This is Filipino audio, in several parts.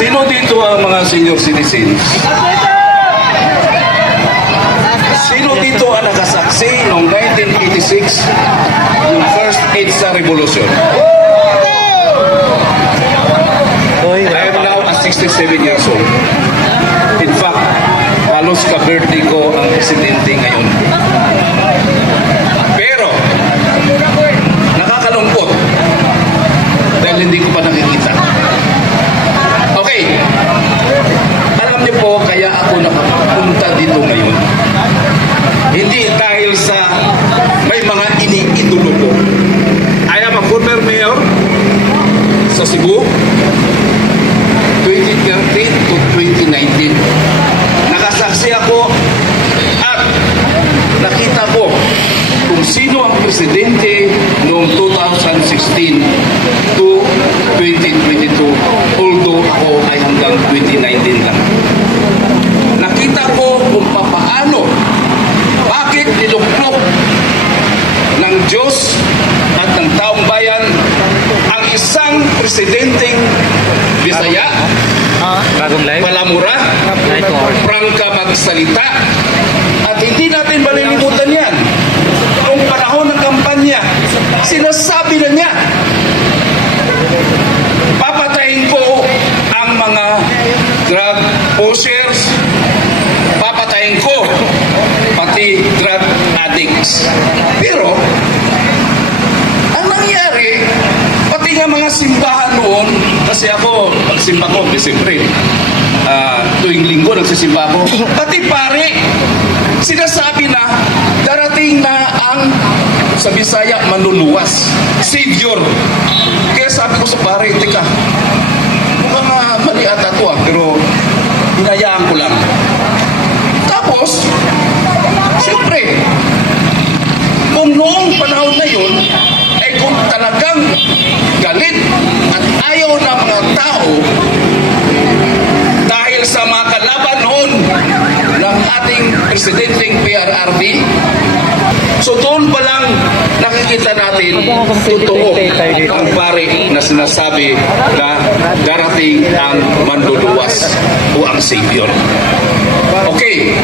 Sino dito ang mga senior citizens? Sino dito ang nakasaksi noong 1986, yung first EDSA Revolution? I am now at 67 years old. In fact, halos ka-birthday ko ang presidente ngayon. Pero, nakakalungkot dahil hindi ko pa nakikita. Okay. Alam niyo po, kaya ako nakapunta dito ngayon. Hindi dahil sa may mga iniidolo ko. I am a former mayor sa Cebu, 2013 to 2019. Nakasaksi ako at nakita ko kung sino ang presidente noong 2016 to 2022 although ako ay hanggang 2019 lang. Nakita ko kung papaano bakit niluklok ng Diyos at ng taong bayan ang isang presidenteng Bisaya, or? prangka magsalita. At hindi natin malilimutan yan. Noong panahon ng kampanya, sinasabi na niya, papatayin ko ang mga drug pushers, papatayin ko pati drug addicts. Pero, ang nangyari, pati nga mga simbahan noon, kasi ako, pagsimba ko, Desembre, ah, tuwing linggo nagsisimba ako, pati pare, sinasabi na, darating na ang sa Bisaya manluluwas, Savior. Kaya sabi ko sa pare, teka, mukhang uh, mali ata to ah, pero hinayaan ko lang. Tapos, siyempre, kung noong panahon na yun, ay kung talagang so doon pa lang nakikita natin totoo ang pare na sinasabi na darating ang manduluwas o ang Savior. Okay,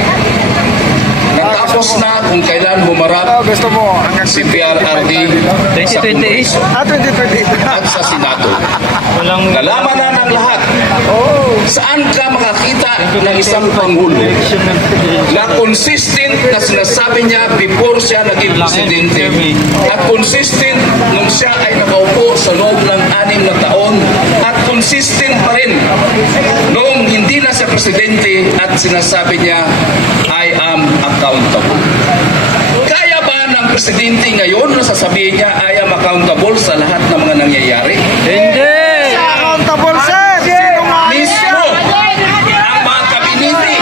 natapos na kung kailan humarap Oh, gusto mo hanggang si PRRD sa 2028? Kongreso Ah, 2020. at sa Senado. Walang Nalaman na ng lahat Oh. saan ka makakita ng isang Pangulo na consistent na sinasabi niya before siya naging presidente at consistent nung siya ay nakaupo sa loob ng anim na taon at consistent pa rin noong hindi na siya presidente at sinasabi niya I am accountable. Kaya ba ng presidente ngayon na sasabihin niya I am accountable sa lahat ng mga nangyayari? Hindi! Accountable, sir. Sinungaling Mismo ang mga kabinete.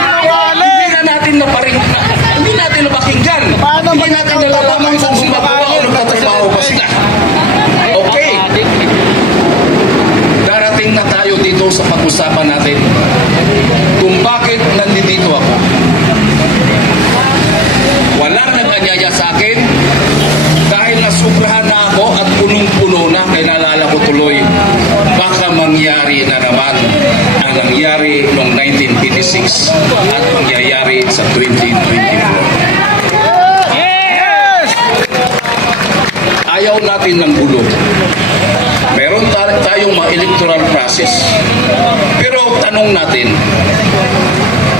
Hindi na natin naparing na, hindi natin napakinggan. Paano hindi natin nalalaman kung gumagawa o nagtatrabaho ba sila. Okay. Darating na tayo pag-usapan natin tanong natin,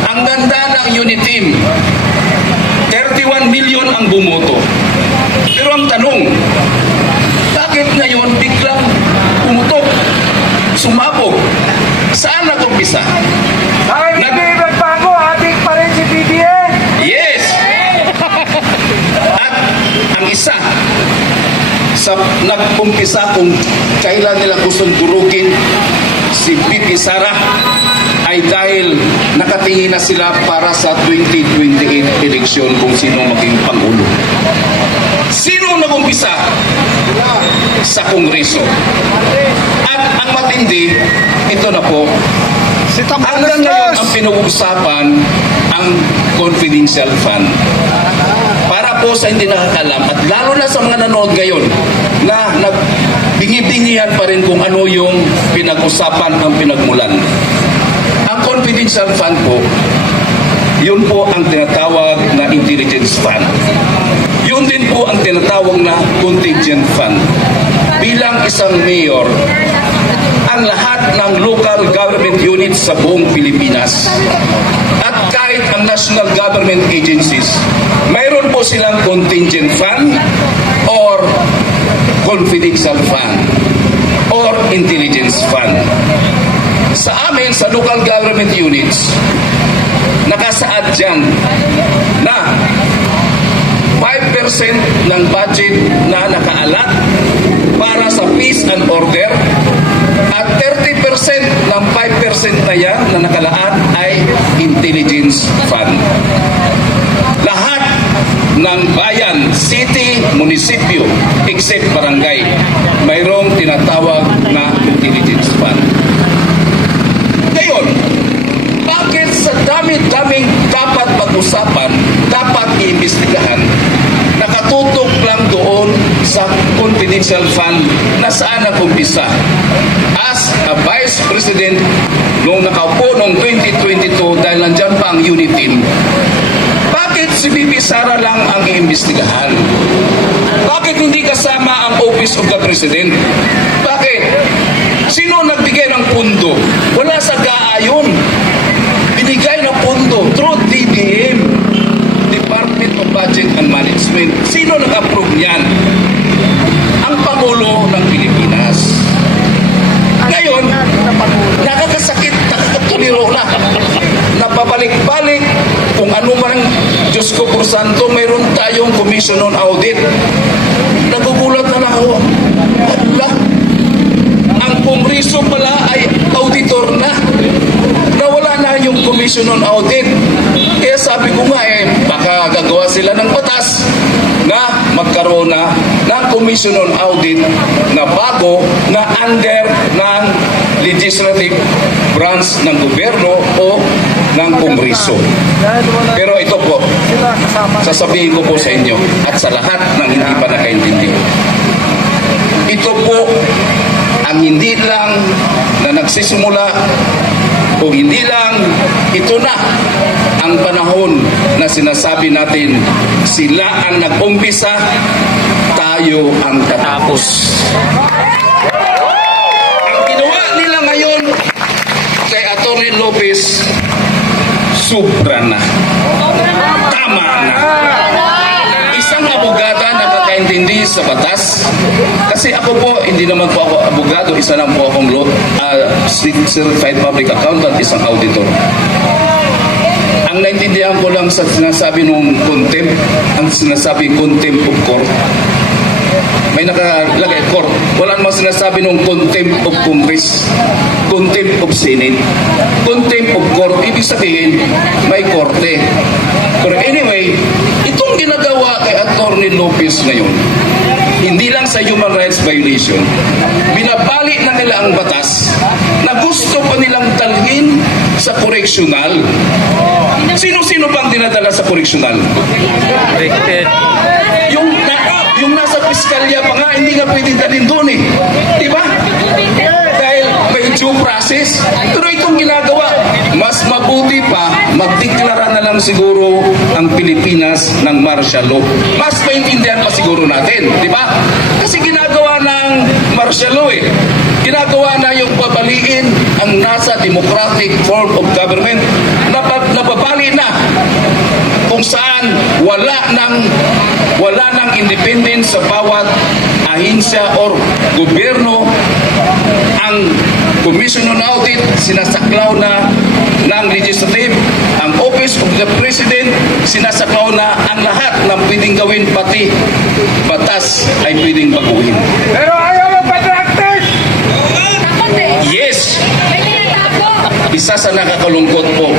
ang ganda ng unit team, 31 million ang bumoto. Pero ang tanong, bakit ngayon biglang pumutok, sumabog? Saan nag-umpisa? Bakit Nag- hindi nagbago? Adik pa rin si BBM. Yes! At ang isa, sa nag-umpisa kung kailan nila gustong durugin si Pipi Sara ay dahil nakatingin na sila para sa 2028 eleksyon kung sino maging Pangulo. Sino ang nag-umpisa? Sa Kongreso. At ang matindi, ito na po, Hanggang ngayon, ang pinag-uusapan ang confidential fund. Para po sa hindi nakakalam, at lalo na sa mga nanood ngayon, na nagbingi-bingihan pa rin kung ano yung pinag-usapan ang pinagmulan. Confidential fund po, yun po ang tinatawag na intelligence fund. Yun din po ang tinatawag na contingent fund. Bilang isang mayor, ang lahat ng local government units sa buong Pilipinas at kahit ang national government agencies, mayroon po silang contingent fund or confidential fund or intelligence fund. Sa amin, sa local government units, nakasaad dyan na 5% ng budget na nakaalat para sa peace and order at 30% ng 5% na yan na nakalaan ay intelligence fund. Lahat ng bayan, city, munisipyo, except barangay, mayroong tinatawag na intelligence fund. Ngayon, bakit sa dami-daming dapat pag-usapan, dapat iimbestigahan, nakatutok lang doon sa confidential fund na saan ang umpisa. As a Vice President, nung nakaupo noong 2022 dahil nandyan pa ang UNITIM, bakit si Bibi Sara lang ang iimbestigahan? Bakit hindi kasama ang Office of the President? Bakit? Sino nagbigay ng pundo? Santo, mayroon tayong commission on audit. Nagugulat na lang ako. Ala, ang kongreso pala ay auditor na. Nawala na yung commission on audit. Kaya sabi ko nga eh, baka gagawa sila ng batas na magkaroon na ng commission on audit na bago na under ng legislative branch ng gobyerno o ng kongreso. Pero ito po, sila kasama. Sasabihin ko po sa inyo at sa lahat ng hindi pa nakaintindi. Ito po ang hindi lang na nagsisimula o hindi lang ito na ang panahon na sinasabi natin sila ang nag-umpisa tayo ang tatapos. Ang ginawa nila ngayon kay Atty. Lopez sobra na. Tama na. Isang abogada nakakaintindi sa batas. Kasi ako po, hindi naman po ako abogado, isa lang po akong law, uh, certified public accountant, isang auditor. Ang naintindihan ko lang sa sinasabi nung contempt, ang sinasabi contempt of court, may nakalagay court. Wala namang sinasabi nung contempt of Congress, contempt of Senate, contempt of court. Ibig sabihin, may korte. Pero anyway, itong ginagawa kay Atty. Lopez ngayon, hindi lang sa human rights violation, binabalik na nila ang batas na gusto pa nilang dalhin sa correctional. Sino-sino pang dinadala sa correctional? Convicted. Yung, yung nasa piskalya pa nga, hindi nga pwede dalhin doon eh. Di ba? Dahil may due process. Pero itong ginagawa, mas mabuti pa, magdeklara na lang siguro ang Pilipinas ng martial law. Mas maintindihan pa siguro natin. Di ba? Kasi ginagawa ng martial law eh. Ginagawa na yung babaliin ang nasa democratic form of government. Napa, wala ng wala ng independence sa bawat ahensya or gobyerno. Ang Commission on Audit sinasaklaw na ng legislative. Ang Office of the President sinasaklaw na ang lahat ng pwedeng gawin pati batas ay pwedeng baguhin. Pero isa sa nakakalungkot po,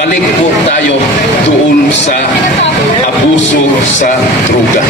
balik po tayo doon sa abuso sa droga.